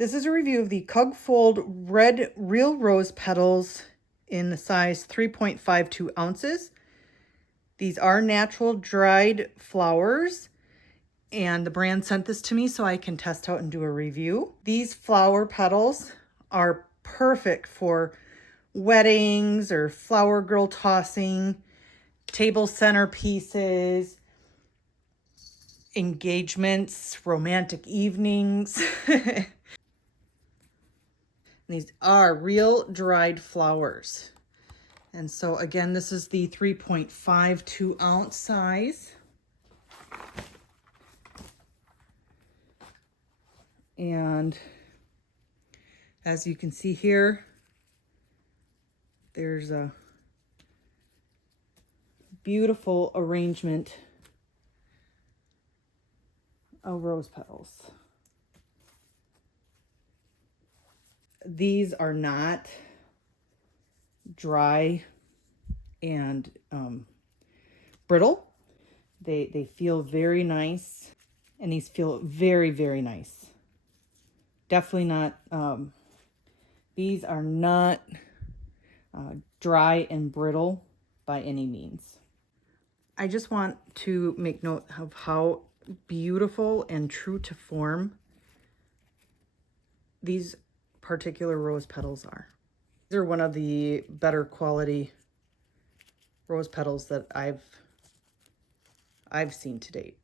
This is a review of the Kugfold Real Rose Petals in the size 3.52 ounces. These are natural dried flowers, and the brand sent this to me so I can test out and do a review. These flower petals are perfect for weddings or flower girl tossing, table centerpieces, engagements, romantic evenings. These are real dried flowers. And so again, this is the 3.52 ounce size. And as you can see here, there's a beautiful arrangement of rose petals. These are not dry and brittle. They feel very nice, and these feel very, very nice. Definitely not, these are not dry and brittle by any means. I just want to make note of how beautiful and true to form these particular rose petals are. They're one of the better quality rose petals that I've seen to date.